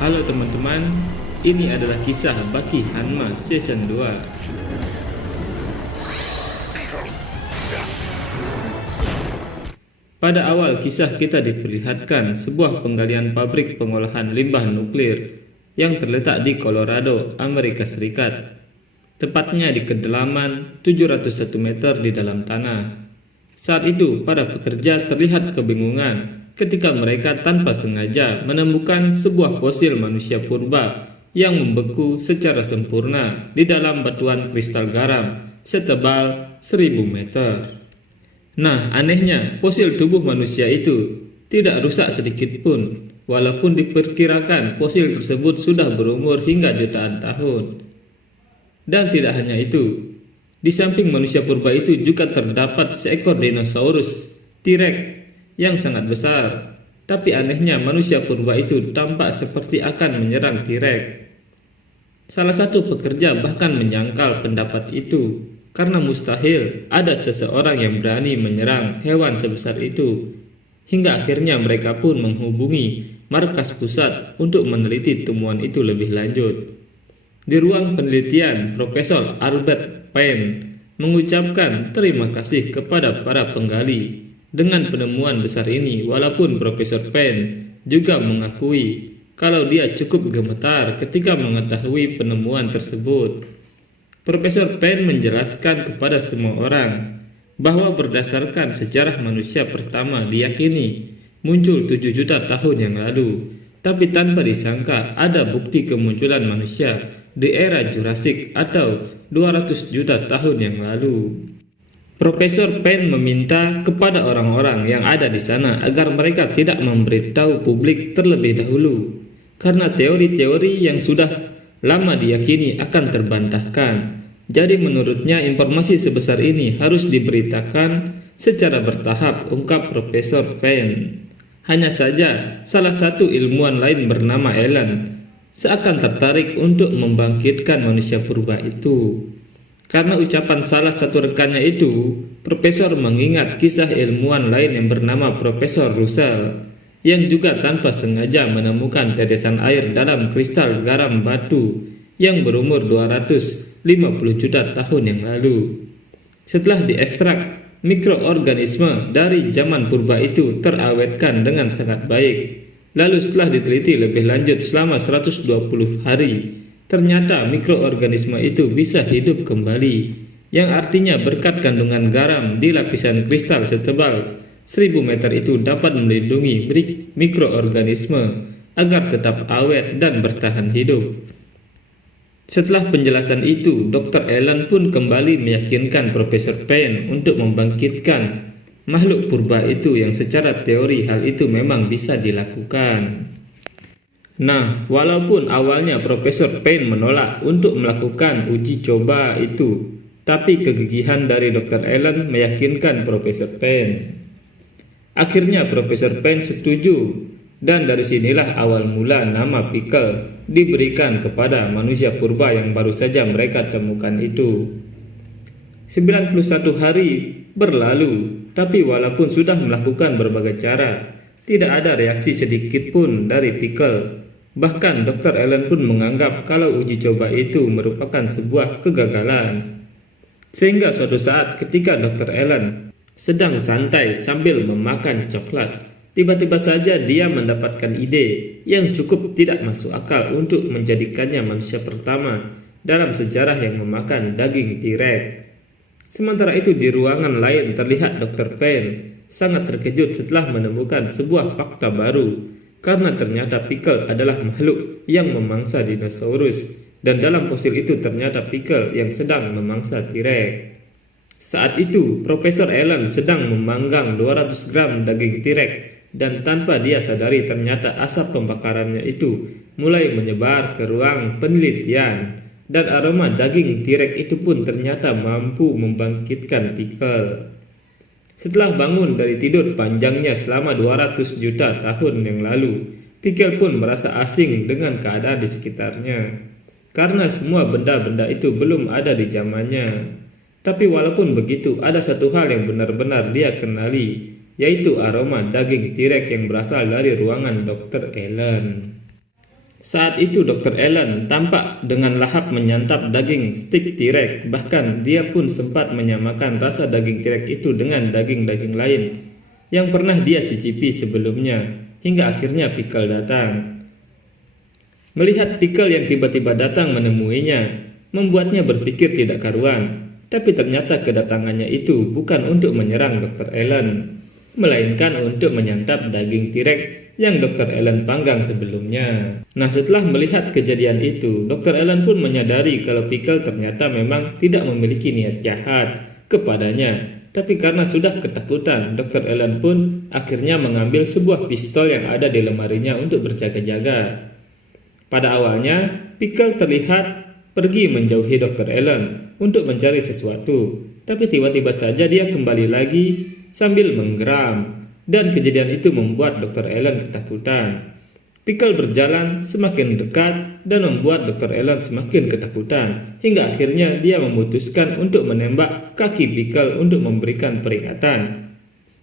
Halo teman-teman, ini adalah kisah Baki Hanma Season 2. Pada awal kisah kita diperlihatkan sebuah penggalian pabrik pengolahan limbah nuklir yang terletak di Colorado, Amerika Serikat. Tepatnya di kedalaman 701 meter di dalam tanah. Saat itu, para pekerja terlihat kebingungan ketika mereka tanpa sengaja menemukan sebuah fosil manusia purba yang membeku secara sempurna di dalam batuan kristal garam setebal 1000 meter. Nah, anehnya, fosil tubuh manusia itu tidak rusak sedikit pun, walaupun diperkirakan fosil tersebut sudah berumur hingga jutaan tahun. Dan tidak hanya itu, di samping manusia purba itu juga terdapat seekor dinosaurus T-Rex yang sangat besar. Tapi anehnya manusia purba itu tampak seperti akan menyerang T-Rex. Salah satu pekerja bahkan menyangkal pendapat itu karena mustahil ada seseorang yang berani menyerang hewan sebesar itu. Hingga akhirnya mereka pun menghubungi markas pusat untuk meneliti temuan itu lebih lanjut. Di ruang penelitian, Profesor Albert Penn mengucapkan terima kasih kepada para penggali dengan penemuan besar ini, walaupun Profesor Penn juga mengakui kalau dia cukup gemetar ketika mengetahui penemuan tersebut. Profesor Penn menjelaskan kepada semua orang bahwa berdasarkan sejarah manusia pertama diyakini muncul 7 juta tahun yang lalu, tapi tanpa disangka ada bukti kemunculan manusia di era Jurassic atau 200 juta tahun yang lalu. Profesor Penn meminta kepada orang-orang yang ada di sana agar mereka tidak memberitahu publik terlebih dahulu, karena teori-teori yang sudah lama diyakini akan terbantahkan. Jadi menurutnya informasi sebesar ini harus diberitakan secara bertahap, ungkap Profesor Penn. Hanya saja salah satu ilmuwan lain bernama Alan seakan tertarik untuk membangkitkan manusia purba itu. Karena ucapan salah satu rekannya itu, Profesor mengingat kisah ilmuwan lain yang bernama Profesor Russell yang juga tanpa sengaja menemukan tetesan air dalam kristal garam batu yang berumur 250 juta tahun yang lalu. Setelah diekstrak, mikroorganisme dari zaman purba itu terawetkan dengan sangat baik. Lalu setelah diteliti lebih lanjut selama 120 hari, ternyata mikroorganisme itu bisa hidup kembali, yang artinya berkat kandungan garam di lapisan kristal setebal 1000 meter itu dapat melindungi mikroorganisme agar tetap awet dan bertahan hidup. Setelah penjelasan itu, Dr. Allen pun kembali meyakinkan Profesor Penn untuk membangkitkan makhluk purba itu yang secara teori hal itu memang bisa dilakukan. Nah, walaupun awalnya Profesor Penn menolak untuk melakukan uji coba itu, tapi kegigihan dari Dr. Allen meyakinkan Profesor Penn. Akhirnya Profesor Penn setuju, dan dari sinilah awal mula nama Pickle diberikan kepada manusia purba yang baru saja mereka temukan itu. 91 hari berlalu, tapi walaupun sudah melakukan berbagai cara, tidak ada reaksi sedikit pun dari Pickle. Bahkan Dr. Allen pun menganggap kalau uji coba itu merupakan sebuah kegagalan. Sehingga suatu saat ketika Dr. Allen sedang santai sambil memakan coklat, tiba-tiba saja dia mendapatkan ide yang cukup tidak masuk akal untuk menjadikannya manusia pertama dalam sejarah yang memakan daging T-Rex. Sementara itu di ruangan lain terlihat Dr. Penn sangat terkejut setelah menemukan sebuah fakta baru, karena ternyata Pickle adalah makhluk yang memangsa dinosaurus, dan dalam fosil itu ternyata Pickle yang sedang memangsa T-Rex. Saat itu Profesor Allen sedang memanggang 200 gram daging T-Rex, dan tanpa dia sadari ternyata asap pembakarannya itu mulai menyebar ke ruang penelitian. Dan aroma daging T-Rex itu pun ternyata mampu membangkitkan Pickle. Setelah bangun dari tidur panjangnya selama 200 juta tahun yang lalu, Pickle pun merasa asing dengan keadaan di sekitarnya, karena semua benda-benda itu belum ada di zamannya. Tapi walaupun begitu, ada satu hal yang benar-benar dia kenali, yaitu aroma daging T-Rex yang berasal dari ruangan Dr. Allen. Saat itu Dr. Allen tampak dengan lahap menyantap daging stik T-Rex, bahkan dia pun sempat menyamakan rasa daging T-Rex itu dengan daging-daging lain yang pernah dia cicipi sebelumnya, hingga akhirnya Pickle datang. Melihat Pickle yang tiba-tiba datang menemuinya, membuatnya berpikir tidak karuan, tapi ternyata kedatangannya itu bukan untuk menyerang Dr. Allen, melainkan untuk menyantap daging T-Rex yang Dr. Allen panggang sebelumnya. Nah, setelah melihat kejadian itu, Dr. Allen pun menyadari kalau Pickle ternyata memang tidak memiliki niat jahat kepadanya. Tapi karena sudah ketakutan, Dr. Allen pun akhirnya mengambil sebuah pistol yang ada di lemarinya untuk berjaga-jaga. Pada awalnya, Pickle terlihat pergi menjauhi Dr. Allen untuk mencari sesuatu, tapi tiba-tiba saja dia kembali lagi sambil menggeram. Dan kejadian itu membuat Dr. Allen ketakutan. Pickle berjalan semakin dekat dan membuat Dr. Allen semakin ketakutan, hingga akhirnya dia memutuskan untuk menembak kaki Pickle untuk memberikan peringatan.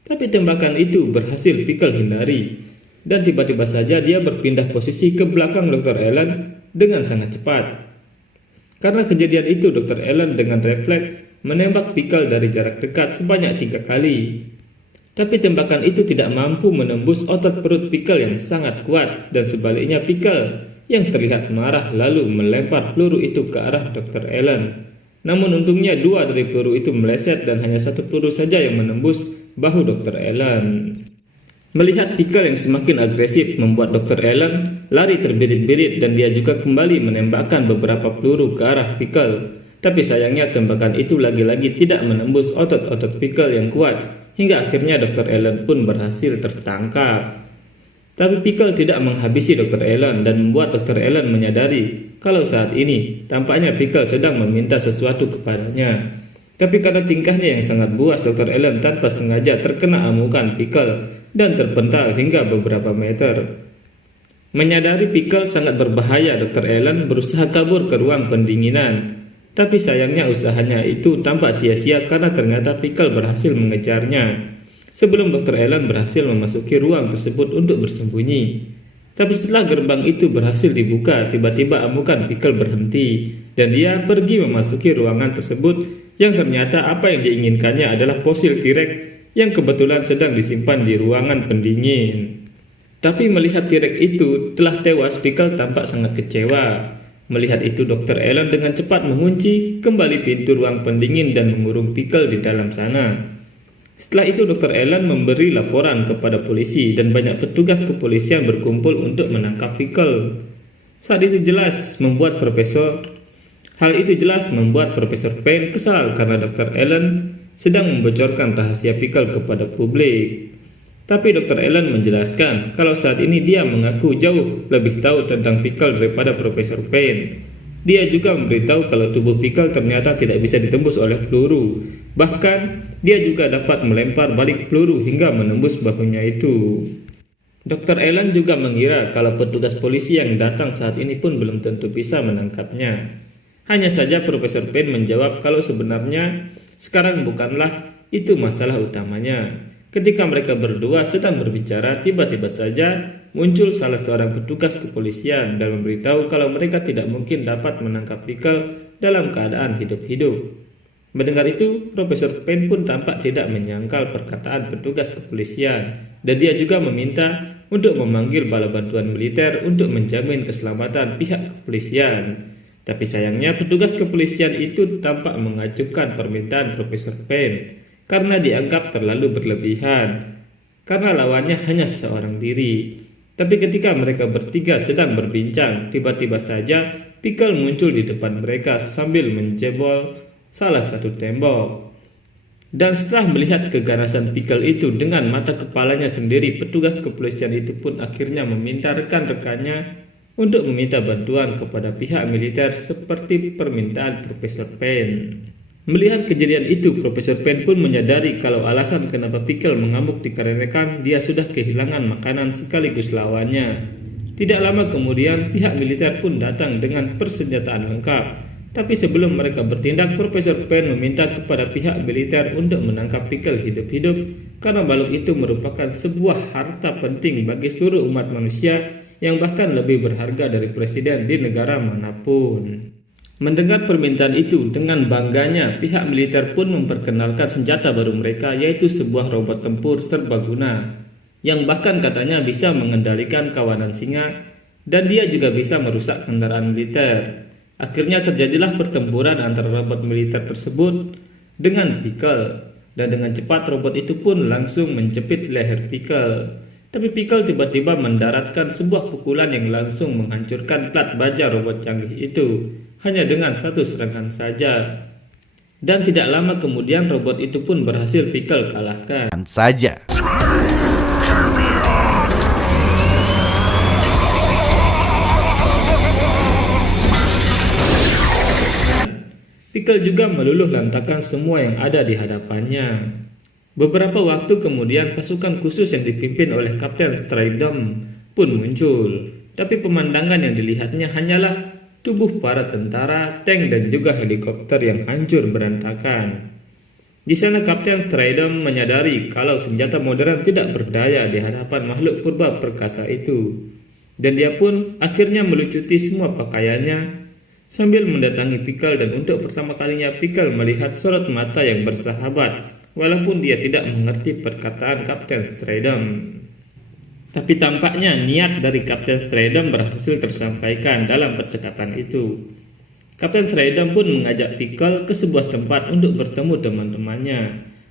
Tapi tembakan itu berhasil Pickle hindari, dan tiba-tiba saja dia berpindah posisi ke belakang Dr. Allen dengan sangat cepat. Karena kejadian itu, Dr. Allen dengan refleks menembak Pickle dari jarak dekat sebanyak 3 kali. Tapi tembakan itu tidak mampu menembus otot perut Pickle yang sangat kuat, dan sebaliknya Pickle yang terlihat marah lalu melempar peluru itu ke arah Dr. Allen. Namun untungnya 2 dari peluru itu meleset dan hanya 1 peluru saja yang menembus bahu Dr. Allen. Melihat Pickle yang semakin agresif membuat Dr. Allen lari terbirit-birit dan dia juga kembali menembakkan beberapa peluru ke arah Pickle. Tapi sayangnya tembakan itu lagi-lagi tidak menembus otot-otot Pickle yang kuat, hingga akhirnya Dr. Allen pun berhasil tertangkap. Tapi Pickle tidak menghabisi Dr. Allen dan membuat Dr. Allen menyadari kalau saat ini tampaknya Pickle sedang meminta sesuatu kepadanya. Tapi karena tingkahnya yang sangat buas, Dr. Allen tanpa sengaja terkena amukan Pickle dan terpental hingga beberapa meter. Menyadari Pickle sangat berbahaya, Dr. Allen berusaha kabur ke ruang pendinginan. Tapi sayangnya usahanya itu tampak sia-sia karena ternyata Pickle berhasil mengejarnya. Sebelum Dr. Allen berhasil memasuki ruang tersebut untuk bersembunyi. Tapi setelah gerbang itu berhasil dibuka, tiba-tiba amukan Pickle berhenti dan dia pergi memasuki ruangan tersebut yang ternyata apa yang diinginkannya adalah fosil T-Rex yang kebetulan sedang disimpan di ruangan pendingin. Tapi melihat T-Rex itu telah tewas, Pickle tampak sangat kecewa. Melihat itu, Dr. Allen dengan cepat mengunci kembali pintu ruang pendingin dan mengurung Pickle di dalam sana. Setelah itu, Dr. Allen memberi laporan kepada polisi dan banyak petugas kepolisian berkumpul untuk menangkap Pickle. Hal itu jelas membuat Profesor Payne kesal karena Dr. Allen sedang membocorkan rahasia Pickle kepada publik. Tapi Dr. Allen menjelaskan kalau saat ini dia mengaku jauh lebih tahu tentang Pickle daripada Profesor Payne. Dia juga memberitahu kalau tubuh Pickle ternyata tidak bisa ditembus oleh peluru. Bahkan dia juga dapat melempar balik peluru hingga menembus bahunya itu. Dr. Allen juga mengira kalau petugas polisi yang datang saat ini pun belum tentu bisa menangkapnya. Hanya saja Profesor Payne menjawab kalau sebenarnya sekarang bukanlah itu masalah utamanya. Ketika mereka berdua sedang berbicara, tiba-tiba saja muncul salah seorang petugas kepolisian dan memberitahu kalau mereka tidak mungkin dapat menangkap Pickle dalam keadaan hidup-hidup. Mendengar itu, Profesor Payne pun tampak tidak menyangkal perkataan petugas kepolisian dan dia juga meminta untuk memanggil bala bantuan militer untuk menjamin keselamatan pihak kepolisian. Tapi sayangnya petugas kepolisian itu tampak mengajukan permintaan Profesor Payne karena dianggap terlalu berlebihan, karena lawannya hanya seorang diri. Tapi ketika mereka bertiga sedang berbincang, tiba-tiba saja Pickle muncul di depan mereka sambil menjebol salah satu tembok. Dan setelah melihat keganasan Pickle itu dengan mata kepalanya sendiri, petugas kepolisian itu pun akhirnya meminta rekan-rekannya untuk meminta bantuan kepada pihak militer seperti permintaan Profesor Payne. Melihat kejadian itu, Profesor Payne pun menyadari kalau alasan kenapa Pickle mengamuk dikarenakan dia sudah kehilangan makanan sekaligus lawannya. Tidak lama kemudian, pihak militer pun datang dengan persenjataan lengkap. Tapi sebelum mereka bertindak, Profesor Payne meminta kepada pihak militer untuk menangkap Pickle hidup-hidup karena balok itu merupakan sebuah harta penting bagi seluruh umat manusia yang bahkan lebih berharga dari presiden di negara manapun. Mendengar permintaan itu, dengan bangganya pihak militer pun memperkenalkan senjata baru mereka, yaitu sebuah robot tempur serbaguna yang bahkan katanya bisa mengendalikan kawanan singa dan dia juga bisa merusak kendaraan militer. Akhirnya terjadilah pertempuran antara robot militer tersebut dengan Pickle, dan dengan cepat robot itu pun langsung menjepit leher Pickle. Tapi Pickle tiba-tiba mendaratkan sebuah pukulan yang langsung menghancurkan plat baja robot canggih itu hanya dengan satu serangan saja. Dan tidak lama kemudian robot itu pun berhasil Pickle kalahkan saja. Pickle juga meluluh lantakan semua yang ada di hadapannya. Beberapa waktu kemudian pasukan khusus yang dipimpin oleh Kapten Stridom pun muncul. Tapi pemandangan yang dilihatnya hanyalah tubuh para tentara, tank dan juga helikopter yang hancur berantakan. Di sana Kapten Stridom menyadari kalau senjata modern tidak berdaya di hadapan makhluk purba perkasa itu. Dan dia pun akhirnya melucuti semua pakaiannya sambil mendatangi Pickle, dan untuk pertama kalinya Pickle melihat sorot mata yang bersahabat walaupun dia tidak mengerti perkataan Kapten Stridom. Tapi tampaknya niat dari Kapten Stridom berhasil tersampaikan dalam percakapan itu. Kapten Stridom pun mengajak Pickle ke sebuah tempat untuk bertemu teman-temannya,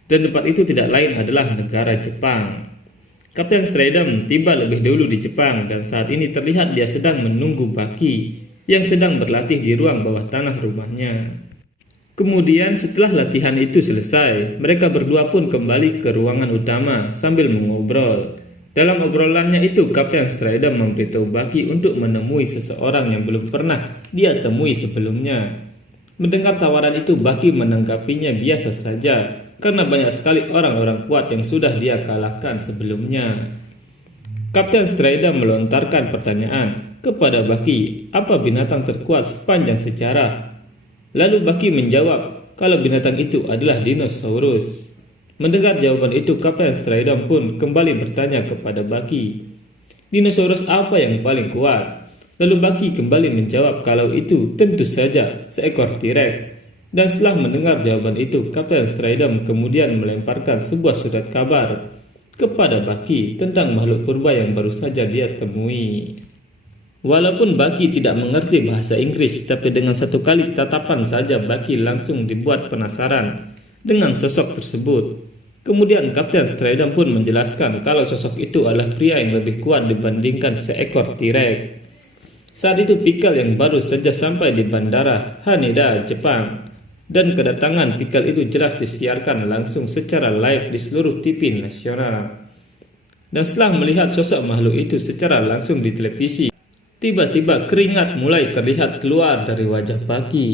dan tempat itu tidak lain adalah negara Jepang. Kapten Stridom tiba lebih dulu di Jepang, dan saat ini terlihat dia sedang menunggu Baki yang sedang berlatih di ruang bawah tanah rumahnya. Kemudian setelah latihan itu selesai, mereka berdua pun kembali ke ruangan utama sambil mengobrol. Dalam obrolannya itu, Kapten Stridom memberitahu Baki untuk menemui seseorang yang belum pernah dia temui sebelumnya. Mendengar tawaran itu, Baki menanggapinya biasa saja karena banyak sekali orang-orang kuat yang sudah dia kalahkan sebelumnya. Kapten Stridom melontarkan pertanyaan kepada Baki, apa binatang terkuat sepanjang sejarah? Lalu Baki menjawab kalau binatang itu adalah dinosaurus. Mendengar jawaban itu, Kapten Stridom pun kembali bertanya kepada Baki, dinosaurus apa yang paling kuat? Lalu Baki kembali menjawab kalau itu tentu saja seekor T-Rex. Dan setelah mendengar jawaban itu, Kapten Stridom kemudian melemparkan sebuah surat kabar kepada Baki tentang makhluk purba yang baru saja dia temui. Walaupun Baki tidak mengerti bahasa Inggris, tapi dengan satu kali tatapan saja Baki langsung dibuat penasaran dengan sosok tersebut. Kemudian Kapten Stridom pun menjelaskan kalau sosok itu adalah pria yang lebih kuat dibandingkan seekor T-Rex. Saat itu Pickle yang baru saja sampai di bandara Haneda, Jepang, dan kedatangan Pickle itu jelas disiarkan langsung secara live di seluruh TV nasional. Dan setelah melihat sosok makhluk itu secara langsung di televisi, tiba-tiba keringat mulai terlihat keluar dari wajah Baki.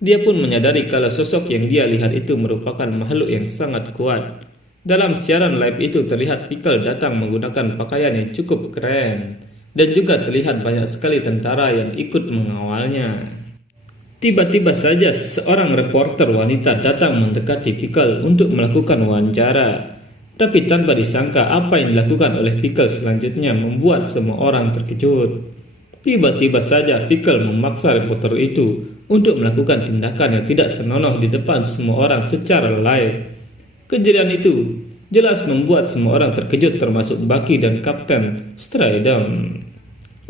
Dia pun menyadari kalau sosok yang dia lihat itu merupakan makhluk yang sangat kuat. Dalam siaran live itu terlihat Pickle datang menggunakan pakaian yang cukup keren, dan juga terlihat banyak sekali tentara yang ikut mengawalnya. Tiba-tiba saja seorang reporter wanita datang mendekati Pickle untuk melakukan wawancara. Tapi tanpa disangka apa yang dilakukan oleh Pickle selanjutnya membuat semua orang terkejut. Tiba-tiba saja Pickle memaksa reporter itu untuk melakukan tindakan yang tidak senonoh di depan semua orang secara live. Kejadian itu jelas membuat semua orang terkejut termasuk Baki dan Kapten Stridom.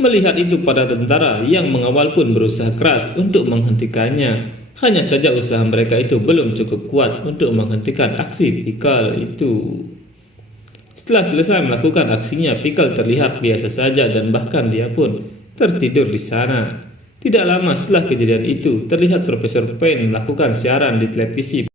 Melihat itu, para tentara yang mengawal pun berusaha keras untuk menghentikannya. Hanya saja usaha mereka itu belum cukup kuat untuk menghentikan aksi Pickle itu. Setelah selesai melakukan aksinya, Pickle terlihat biasa saja dan bahkan dia pun tertidur di sana. Tidak lama setelah kejadian itu, terlihat Profesor Payne melakukan siaran di televisi.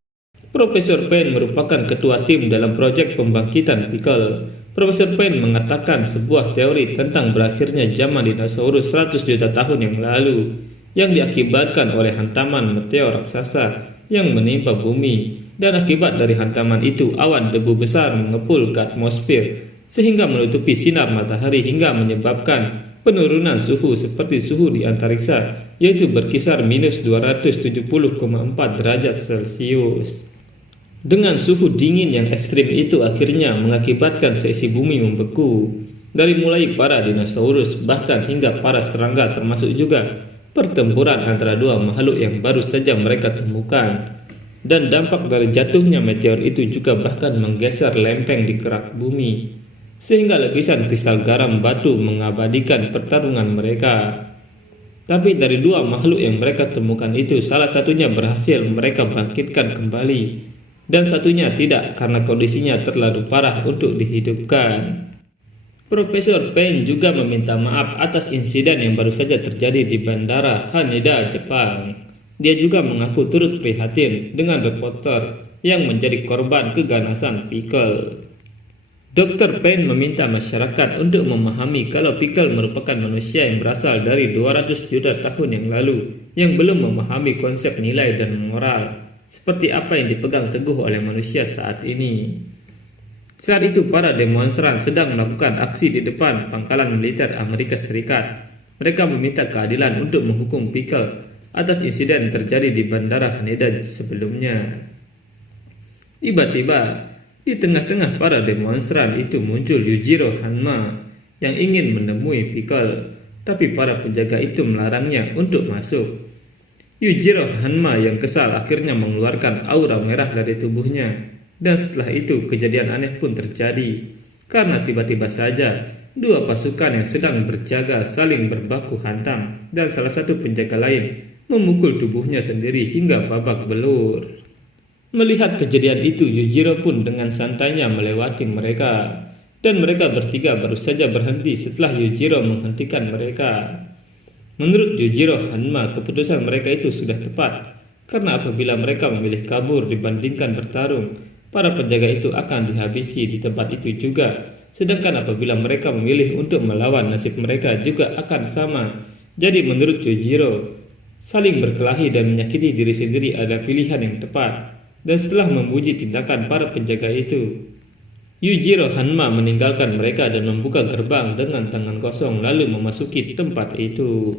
Profesor Payne merupakan ketua tim dalam proyek pembangkitan Pickle. Profesor Payne mengatakan sebuah teori tentang berakhirnya zaman dinosaurus 100 juta tahun yang lalu yang diakibatkan oleh hantaman meteor raksasa yang menimpa bumi, dan akibat dari hantaman itu awan debu besar mengepul ke atmosfer sehingga menutupi sinar matahari hingga menyebabkan penurunan suhu seperti suhu di antariksa, yaitu berkisar minus 270,4 derajat Celcius. Dengan suhu dingin yang ekstrim itu akhirnya mengakibatkan seisi bumi membeku. Dari mulai para dinosaurus bahkan hingga para serangga, termasuk juga pertempuran antara dua makhluk yang baru saja mereka temukan. Dan dampak dari jatuhnya meteor itu juga bahkan menggeser lempeng di kerak bumi, sehingga lapisan kristal garam batu mengabadikan pertarungan mereka. Tapi dari dua makhluk yang mereka temukan itu, salah satunya berhasil mereka bangkitkan kembali, dan satunya tidak karena kondisinya terlalu parah untuk dihidupkan. Profesor Payne juga meminta maaf atas insiden yang baru saja terjadi di Bandara Haneda, Jepang. Dia juga mengaku turut prihatin dengan reporter yang menjadi korban keganasan Pickle. Dr. Payne meminta masyarakat untuk memahami kalau Pickle merupakan manusia yang berasal dari 200 juta tahun yang lalu, yang belum memahami konsep nilai dan moral seperti apa yang dipegang teguh oleh manusia saat ini. Saat itu para demonstran sedang melakukan aksi di depan pangkalan militer Amerika Serikat. Mereka meminta keadilan untuk menghukum Pickle atas insiden terjadi di Bandara Haneda sebelumnya. Tiba-tiba, di tengah-tengah para demonstran itu muncul Yujiro Hanma yang ingin menemui Pickle, tapi para penjaga itu melarangnya untuk masuk. Yujiro Hanma yang kesal akhirnya mengeluarkan aura merah dari tubuhnya, dan setelah itu kejadian aneh pun terjadi, karena tiba-tiba saja dua pasukan yang sedang berjaga saling berbaku hantam, dan salah satu penjaga lain memukul tubuhnya sendiri hingga babak belur. Melihat kejadian itu, Yujiro pun dengan santainya melewati mereka, dan mereka bertiga baru saja berhenti setelah Yujiro menghentikan mereka. Menurut Yujiro Hanma, keputusan mereka itu sudah tepat, karena apabila mereka memilih kabur dibandingkan bertarung, para penjaga itu akan dihabisi di tempat itu juga, sedangkan apabila mereka memilih untuk melawan, nasib mereka juga akan sama. Jadi menurut Yujiro, saling berkelahi dan menyakiti diri sendiri adalah pilihan yang tepat. Dan setelah memuji tindakan para penjaga itu, Yujiro Hanma meninggalkan mereka dan membuka gerbang dengan tangan kosong lalu memasuki tempat itu.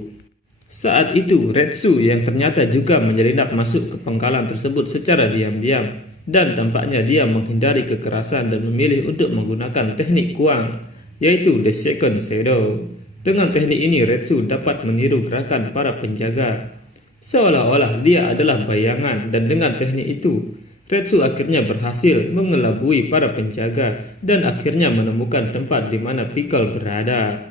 Saat itu Retsu yang ternyata juga menyelinap masuk ke pangkalan tersebut secara diam-diam, dan tampaknya dia menghindari kekerasan dan memilih untuk menggunakan teknik kuang, yaitu The Second Shadow. Dengan teknik ini Retsu dapat meniru gerakan para penjaga, seolah-olah dia adalah bayangan, dan dengan teknik itu Retsu akhirnya berhasil mengelabui para penjaga dan akhirnya menemukan tempat di mana Pickle berada.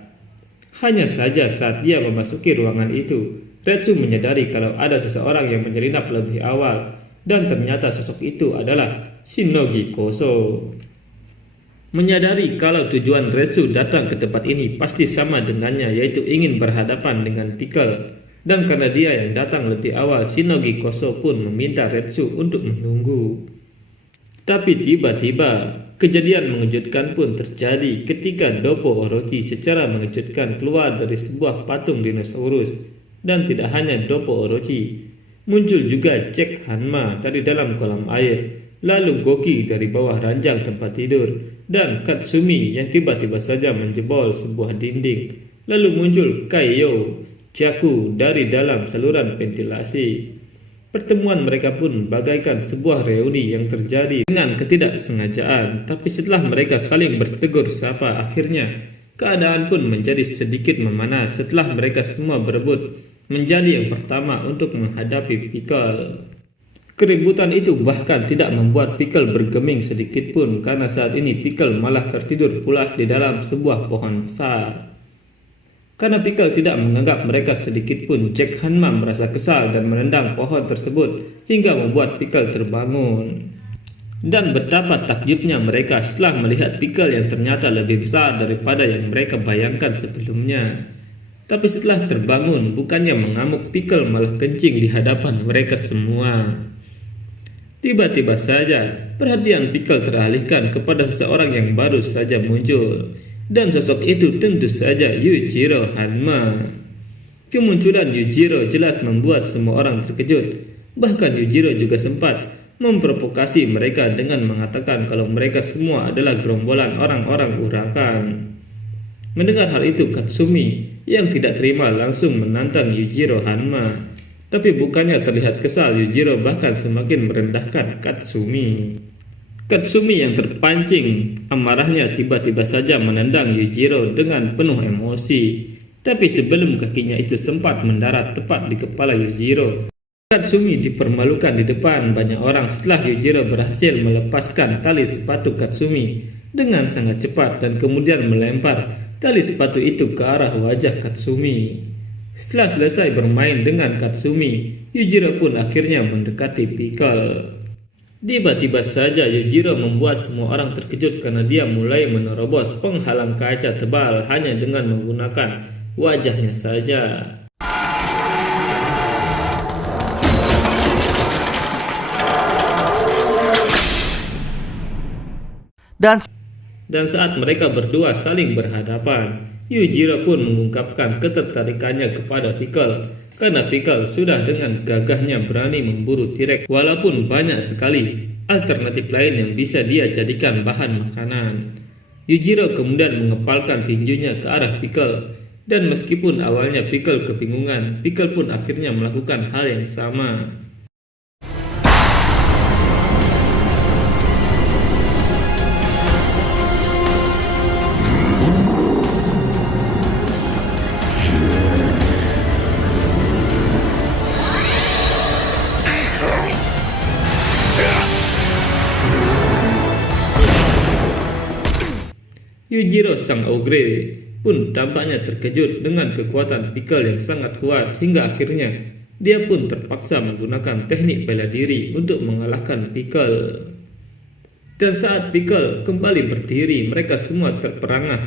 Hanya saja saat dia memasuki ruangan itu, Retsu menyadari kalau ada seseorang yang menyelinap lebih awal, dan ternyata sosok itu adalah Shinogi Koso. Menyadari kalau tujuan Retsu datang ke tempat ini pasti sama dengannya, yaitu ingin berhadapan dengan Pickle. Dan karena dia yang datang lebih awal, Shinogi Koso pun meminta Retsu untuk menunggu. Tapi tiba-tiba, kejadian mengejutkan pun terjadi ketika Doppo Orochi secara mengejutkan keluar dari sebuah patung dinosaurus. Dan tidak hanya Doppo Orochi, muncul juga Jack Hanma dari dalam kolam air, lalu Goki dari bawah ranjang tempat tidur, dan Katsumi yang tiba-tiba saja menjebol sebuah dinding. Lalu muncul Kaiyo Jaku dari dalam saluran ventilasi. Pertemuan mereka pun bagaikan sebuah reuni yang terjadi dengan ketidaksengajaan, tapi setelah mereka saling bertegur sapa, akhirnya keadaan pun menjadi sedikit memanas setelah mereka semua berebut menjadi yang pertama untuk menghadapi Pickle. Keributan itu bahkan tidak membuat Pickle bergeming sedikit pun, karena saat ini Pickle malah tertidur pulas di dalam sebuah pohon besar. Karena Pickle tidak menganggap mereka sedikit pun, Jack Hanma merasa kesal dan menendang pohon tersebut hingga membuat Pickle terbangun. Dan betapa takjubnya mereka setelah melihat Pickle yang ternyata lebih besar daripada yang mereka bayangkan sebelumnya. Tapi setelah terbangun, bukannya mengamuk, Pickle malah kencing di hadapan mereka semua. Tiba-tiba saja perhatian Pickle teralihkan kepada seseorang yang baru saja muncul. Dan sosok itu tentu saja Yujiro Hanma. Kemunculan Yujiro jelas membuat semua orang terkejut. Bahkan Yujiro juga sempat memprovokasi mereka dengan mengatakan kalau mereka semua adalah gerombolan orang-orang urakan. Mendengar hal itu, Katsumi yang tidak terima langsung menantang Yujiro Hanma. Tapi bukannya terlihat kesal, Yujiro bahkan semakin merendahkan Katsumi. Katsumi yang terpancing amarahnya tiba-tiba saja menendang Yujiro dengan penuh emosi. Tapi sebelum kakinya itu sempat mendarat tepat di kepala Yujiro, Katsumi dipermalukan di depan banyak orang setelah Yujiro berhasil melepaskan tali sepatu Katsumi dengan sangat cepat dan kemudian melempar tali sepatu itu ke arah wajah Katsumi. Setelah selesai bermain dengan Katsumi, Yujiro pun akhirnya mendekati Pickle. Tiba-tiba saja Yujiro membuat semua orang terkejut karena dia mulai menerobos penghalang kaca tebal hanya dengan menggunakan wajahnya saja. Dan saat mereka berdua saling berhadapan, Yujiro pun mengungkapkan ketertarikannya kepada Pickle karena Pickle sudah dengan gagahnya berani memburu T-Rex walaupun banyak sekali alternatif lain yang bisa dia jadikan bahan makanan. Yujiro kemudian mengepalkan tinjunya ke arah Pickle dan meskipun awalnya Pickle kebingungan, Pickle pun akhirnya melakukan hal yang sama. Yujiro sang ogre pun tampaknya terkejut dengan kekuatan Pickle yang sangat kuat hingga akhirnya dia pun terpaksa menggunakan teknik bela diri untuk mengalahkan Pickle. Dan saat Pickle kembali berdiri, mereka semua terperangah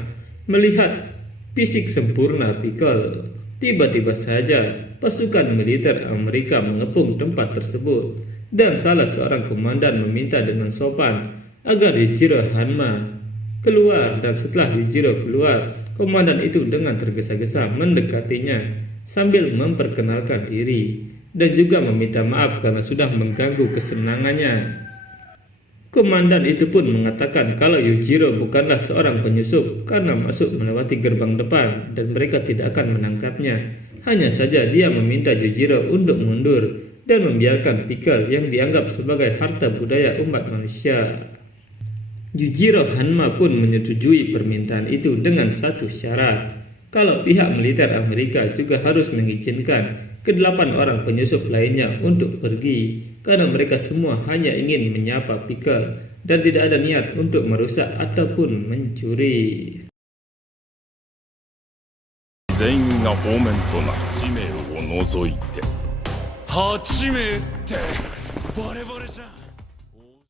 melihat fisik sempurna Pickle. Tiba-tiba saja pasukan militer Amerika mengepung tempat tersebut dan salah seorang komandan meminta dengan sopan agar Yujiro Hanma keluar, dan setelah Yujiro keluar, komandan itu dengan tergesa-gesa mendekatinya sambil memperkenalkan diri dan juga meminta maaf karena sudah mengganggu kesenangannya. Komandan itu pun mengatakan kalau Yujiro bukanlah seorang penyusup karena masuk melewati gerbang depan dan mereka tidak akan menangkapnya. Hanya saja dia meminta Yujiro untuk mundur dan membiarkan Pickle yang dianggap sebagai harta budaya umat manusia. Yujiro Hanma pun menyetujui permintaan itu dengan satu syarat, kalau pihak militer Amerika juga harus mengizinkan ke-8 orang penyusup lainnya untuk pergi karena mereka semua hanya ingin menyapa Pickle dan tidak ada niat untuk merusak ataupun mencuri. 全員が放免となる8名を除いて8名ってバレバレ